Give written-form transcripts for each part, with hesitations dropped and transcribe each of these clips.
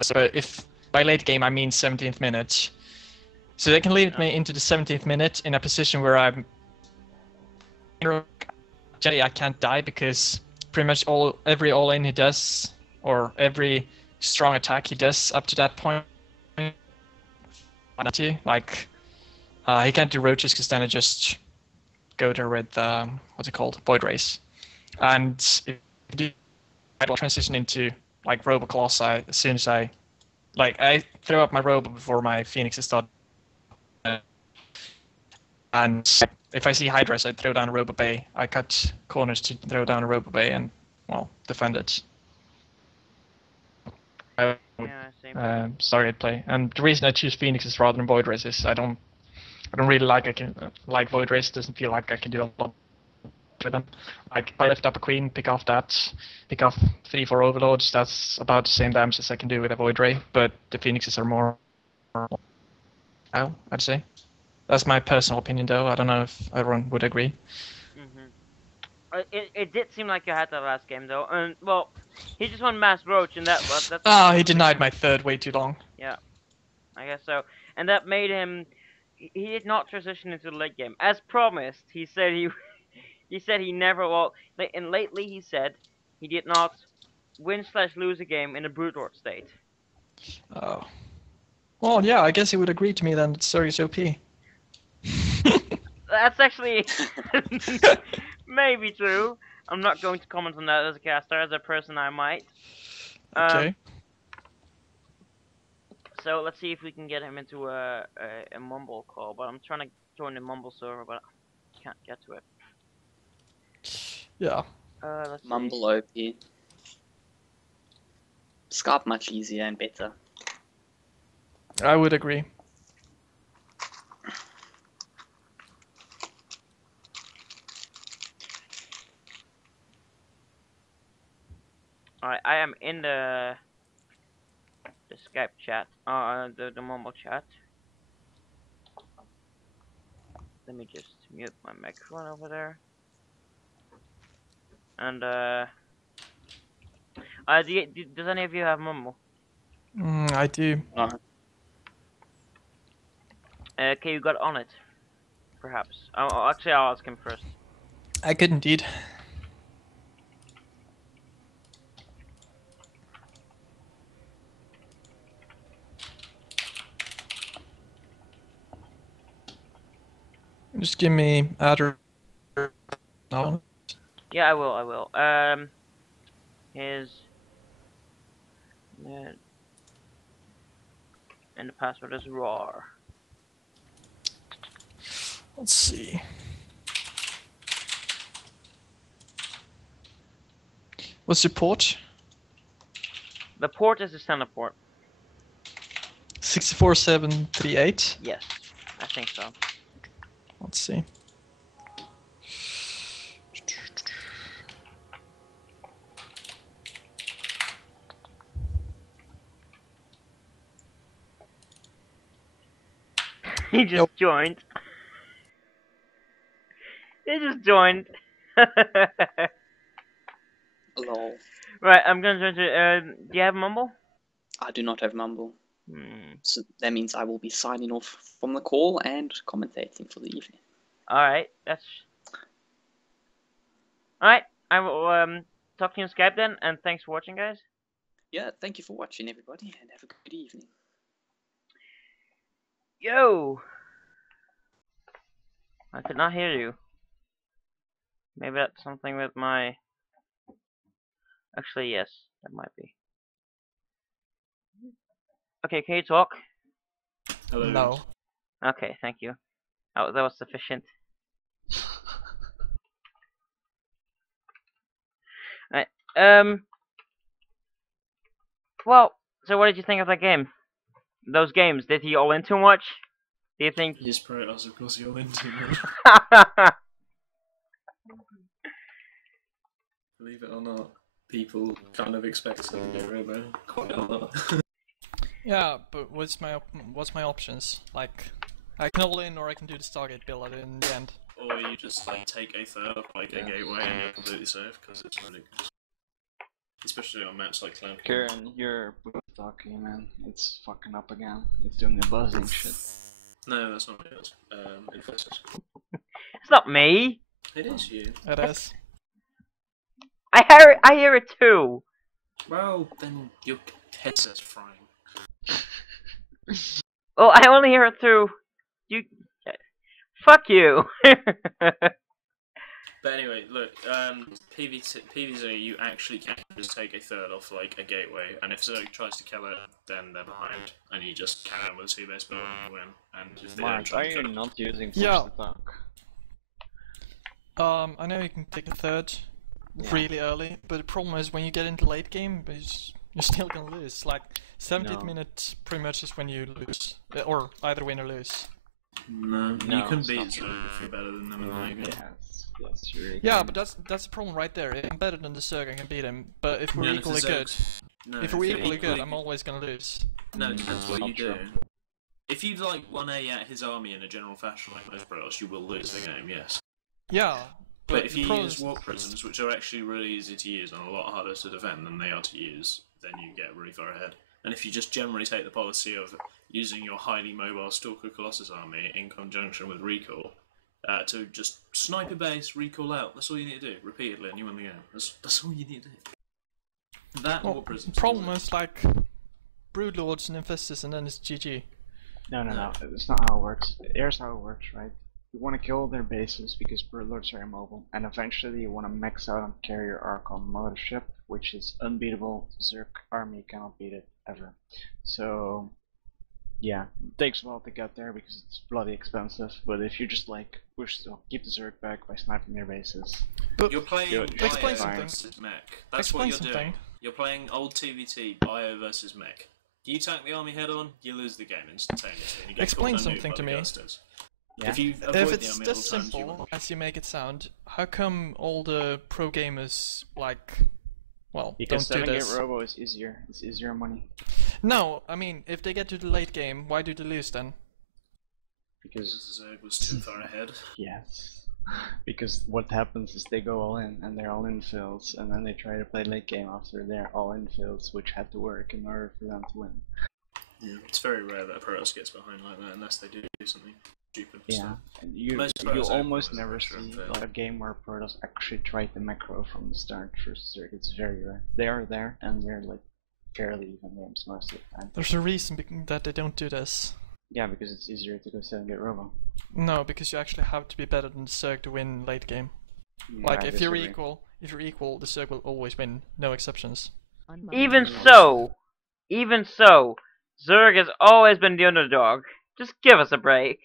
So if by late game I mean 17th minute, so they can lead me into the 17th minute in a position where I'm generally I can't die because pretty much every all-in he does or every strong attack he does up to that point, like he can't do roaches because then I just go there with what's it called, Void Race, and if you do, I will transition into like Robo Colossi as soon as I throw up my Robo before my Phoenix is started. And if I see Hydras, I throw down a Robo Bay. I cut corners to throw down a Robo Bay and, well, defend it. Yeah, same. Stargate play. And the reason I choose Phoenixes rather than Void Race is I don't really like Void Race. Doesn't feel like I can do a lot with them. Like if I lift up a Queen, pick off 3-4 Overlords. That's about the same damage as I can do with a Void Ray. But the Phoenixes are more, I'd say. That's my personal opinion, though. I don't know if everyone would agree. It did seem like you had that last game, though. And well, he just won Mass Roach, and that's. He denied my third way too long. Yeah, I guess so. And that made him. He did not transition into the late game, as promised. He said he said he never. Well, and lately he said he did not win/lose a game in a brute horde state. Oh. Well, yeah. I guess he would agree to me then. It's ZvP. That's actually maybe true. I'm not going to comment on that as a caster. As a person, I might. Okay. So let's see if we can get him into a Mumble call. But I'm trying to join the Mumble server, but I can't get to it. Yeah. Let's Mumble see. OP. Scarp much easier and better. I would agree. Alright, I am in the Skype chat, the Mumble chat. Let me just mute my microphone over there. And does any of you have Mumble? I do. Okay, you got on it, perhaps. Actually, I'll ask him first. I could indeed. Just give me adder. No. Yeah, I will. And the password is RAR. Let's see. What's your port? The port is the standard port. 64738. Yes, I think so. Let's see. He just joined. He just joined. Lol. Right, I'm gonna join to. Do you have Mumble? I do not have Mumble. So that means I will be signing off from the call and commentating for the evening. Alright, that's... Alright, I will talk to you on Skype then, and thanks for watching, guys. Yeah, thank you for watching, everybody, and have a good evening. Yo! I could not hear you. Maybe that's something with my... Actually, yes, that might be. Okay, can you talk? Hello. No. Okay, thank you. Oh, that was sufficient. Right. Well, so what did you think of that game? Those games, did he all in too much? Do you think? His Protoss, of course, he all in too much. Believe it or not, people kind of expect him to get Robo quite a lot. Yeah, but what's my options? Like, I can all in or I can do the Stargate build in the end. Or you just like take a third, like a gateway, and you're completely safe because it's really good. Especially on maps like Cloud. Kieran, you're with talking, man. It's fucking up again. It's doing the buzzing shit. No, that's not it. Infested. It's not me. It is you. It is. I hear it too. Well, then your headset's frying. Oh, I only hear it through you. Fuck you. But anyway, look, PvZ, you actually can just take a third off, like, a gateway, and if Zerg tries to kill it, then they're behind, and you just carry on with a 2-base build and you win. And if they don't Mark, try are to you kill it... not using Yeah. force attack? I know you can take a third Yeah. really early, but the problem is when you get into late game, you're still gonna lose. Like 70th No. minute pretty much is when you lose, or either win or lose. No, No, you can it's beat not Zerg if you're better than them in the late game. Yes, you really Yeah, can. but that's the problem right there. If I'm better than the Zerg, I can beat him. But if we're Yeah, and equally the good, Zergs- No, if we're you're equally good, I'm always gonna lose. No, it depends what Not you do. true. If you like 1A at his army in a general fashion like most pros, you will lose the game, yes. Yeah, But if the you problem use is- warp prisms, which are actually really easy to use and a lot harder to defend than they are to use, then you get really far ahead. And if you just generally take the policy of using your highly mobile Stalker Colossus army in conjunction with recall to just snipe a base, recall out, that's all you need to do repeatedly, and you win the game. That's all you need to do. That well, warp prisms. the problem is like Broodlords and Infestus, and then it's GG. No, it's not how it works. Here's how it works, right? You want to kill their bases because Broodlords are immobile, and eventually you want to max out on Carrier Archon Mothership, which is unbeatable. Zerg army cannot beat it ever. So, yeah, it takes a while to get there because it's bloody expensive. But if you just like keep the Zerg back by sniping their bases. But You're playing You're Bio explain something. versus Mech. That's Explain what you're something. doing. You're playing old TVT, Bio versus Mech. You tank the army head on, you lose the game instantaneously. And you get Explain caught on a noob something by to the me. Ghosters. Yeah. If you avoid if the it's army at all this times, you simple win. as you make it sound, how come all the pro gamers like, well, Because don't do 7-gate this? Robo is easier. It's easier money. No, I mean, if they get to the late game, why do they lose then? Because Zerg was too far ahead. yes. Because what happens is they go all in and they're all in fills, and then they try to play late game after they're all in fills, which had to work in order for them to win. Yeah, it's very rare that a Protoss gets behind like that unless they do something stupid. Yeah, stuff. and you Most you pros almost open with never a shrimp see fail. like a game where Protoss actually tried the macro from the start versus Zerg. It's very rare. They are there and they're like fairly even games most of the time. There's a reason that they don't do this. Yeah, because it's easier to go 7-gate Robo. No, because you actually have to be better than the Zerg to win late game. Yeah, Like I if you're disagree. equal, the Zerg will always win, no exceptions. Even so, Zerg has always been the underdog. Just give us a break.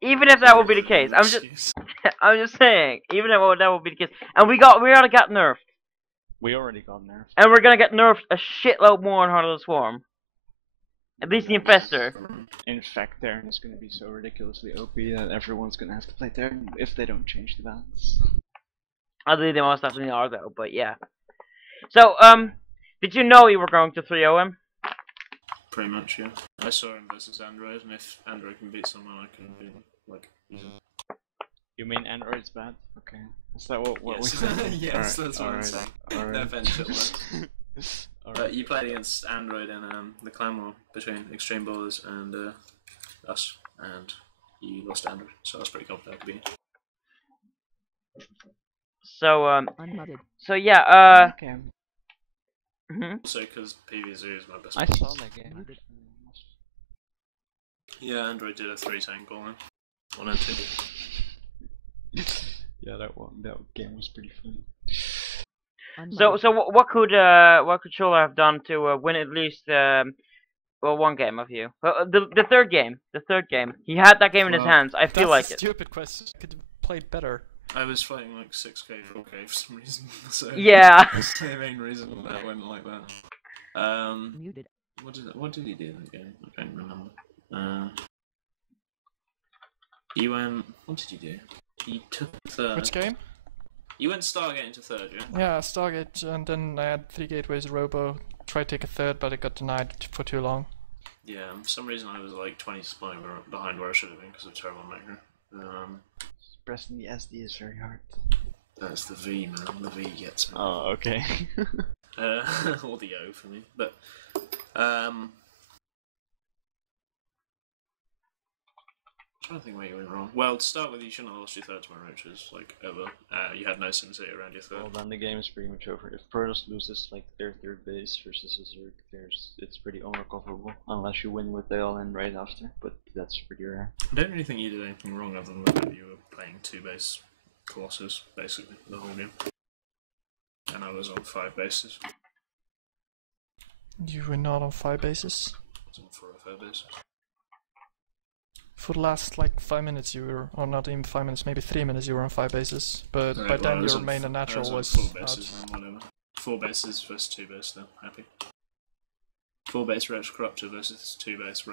Even if that would be the case, I'm just saying. Even if that would be the case, and we already got nerfed, We already got nerfed. and we're gonna get nerfed a shitload more on Heart of the Swarm. At least the Infestor. In fact, Terran is going to be so ridiculously OP that everyone's going to have to play Terran if they don't change the balance. I believe they most definitely are though, but yeah. So, did you know you were going to 3-0 him? Pretty much, yeah. I saw him versus Android, and if Android can beat someone, I can beat him. Like, You mean Android's bad? Okay. Is that what we yes, said? yes, that's what I'm saying. No offense, Sholdar. Alright. You played against Android in the clan war between Extreme Ballers and us, and you lost Android, so I was pretty confident I could beat him. So, Unmuted. so yeah, Okay. Also, because PvZ is my best I friend. saw that game. Muted. Yeah, Android did a 3-tank all in. 1 and 2. Yeah, that game was pretty funny. so what could Sholdar have done to win at least one game of you? The third game, he had that game in his Well, hands. I feel like That's a it. stupid question. Could have played better. I was fighting like 6k, 4k for some reason, so Yeah. that's the main reason that went like that. Muted. What did he do that game? I can't remember. He went. What did he do? He took third. Which game? You went Stargate into third, yeah? Yeah, Stargate, and then I had 3 gateways Robo. Tried to take a third, but it got denied for too long. Yeah, for some reason I was like 20 supply behind where I should have been because of terrible macro. Pressing the SD is very hard. That's the V, man. The V gets me. Oh, okay. Or the O for me. But I'm trying to think where you went wrong. Well, to start with, you shouldn't have lost your third to my roaches, like, ever. You had no syncity around your third. Well, then the game is pretty much over. If Protoss loses like their third base versus a Zerg, it's pretty unrecoverable, unless you win with the all-in right after, but that's pretty rare. I don't really think you did anything wrong other than the fact that you were playing 2-base Colossus, basically, the whole game. And I was on 5 bases. You were not on 5 bases. I was on 4 or 5 bases. For the last like 5 minutes you were, or not even 5 minutes, maybe 3 minutes you were on 5 bases. But Right, by well, then I was your on main and natural was 4 out. bases, then whatever. 4 bases versus 2 base, then happy. 4 base Rex Corruptor versus 2 base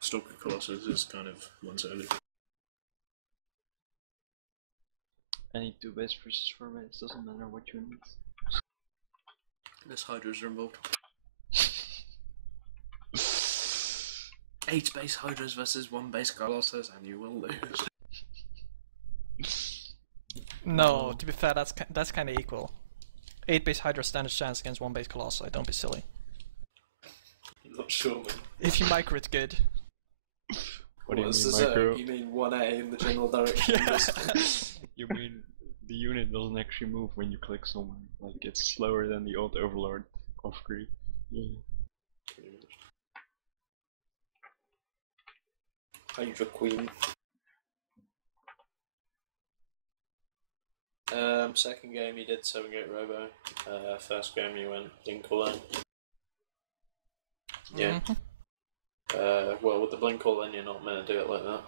Stalker Colossus is kind of one-sided. Any 2 base versus 4 base, doesn't matter what units. There's Hydras are involved. 8 base Hydras versus 1 base Colossus, and you will lose. No, to be fair, that's kind of equal. 8 base Hydra stands a chance against 1 base Colossi. Don't be silly. I'm not sure, man. If you micro it good. What do you What's mean, the micro? You mean 1A in the general direction? You mean the unit doesn't actually move when you click someone, like it's slower than the old Overlord off-grid. Yeah. Hydra Queen. Second game you did 7-gate Robo. First game you went Blink All In. Yeah. Well, with the Blink All In, you're not meant to do it like that.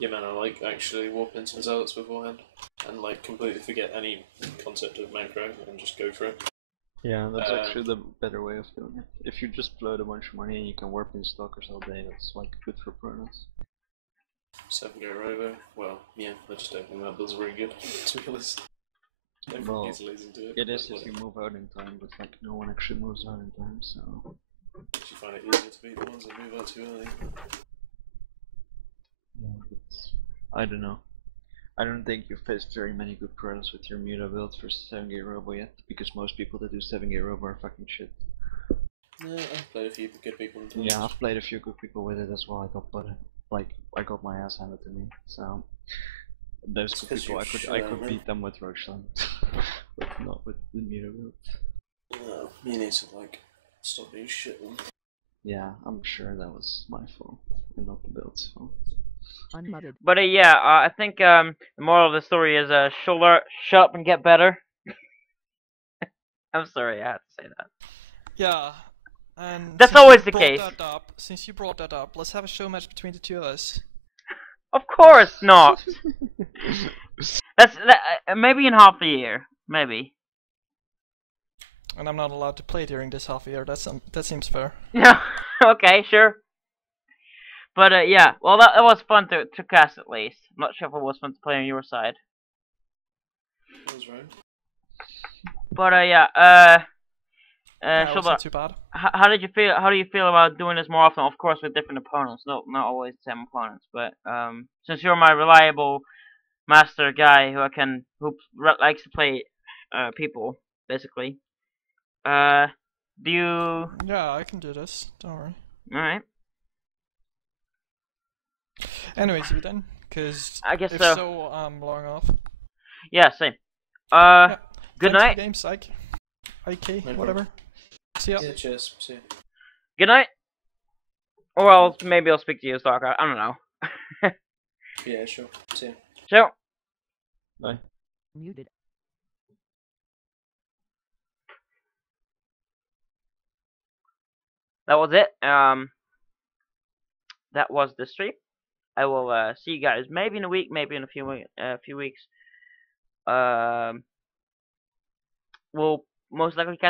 You're meant to like actually warp in some zealots beforehand and like completely forget any concept of macro and just go for it. Yeah, that's actually the better way of doing it. If you just float a bunch of money and you can warp in stalkers all day, that's like good for Protoss. 7-gate Robo. Well, yeah, I just don't think that does very good, to be honest. Well, Everybody's lazy to do it. it is if you move out in time, but like no one actually moves out in time, so... You find it easier to beat the ones that move out too early. Yeah, but I don't know. I don't think you've faced very many good Protoss with your Muta build versus 7-gate Robo yet, because most people that do 7-gate Robo are fucking shit. Yeah, I've played a few good people in Yeah, I've played a few good people with it as well. I got my ass handed to me. So those good people, I could beat them with Roachland, but not with the Muta build. No, you need to like stop being shit then. Yeah, I'm sure that was my fault and not the build's fault. Unmuted. But yeah, I think the moral of the story is Sholdar, shut up and get better. I'm sorry, I had to say that. Yeah. And That's since always you the brought case. that up, since you brought that up, let's have a show match between the two of us. Of course not. Maybe in half a year, maybe. And I'm not allowed to play during this half a year. That seems fair. Yeah. Okay, sure. But yeah, well that was fun to cast at least. I'm not sure if it was fun to play on your side. That was right. But yeah, That wasn't Sholdar, too bad. how did you feel? How do you feel about doing this more often? Of course, with different opponents, not always the same opponents. But since you're my reliable master guy who likes to play people basically, do you? Yeah, I can do this. Don't worry. All right. Anyways, you then, because I guess if so. so, I'm logging off. Yeah, same. Yeah. Good Thanks for night. the game, Psych. IK, No whatever. See ya. Yeah, cheers. See ya. Good night. Or maybe I'll speak to you, Stalker. I don't know. Yeah, sure. See ya. So. Bye. Muted. That was it. That was the stream. I will see you guys maybe in a week, maybe in a few weeks. We'll most likely cast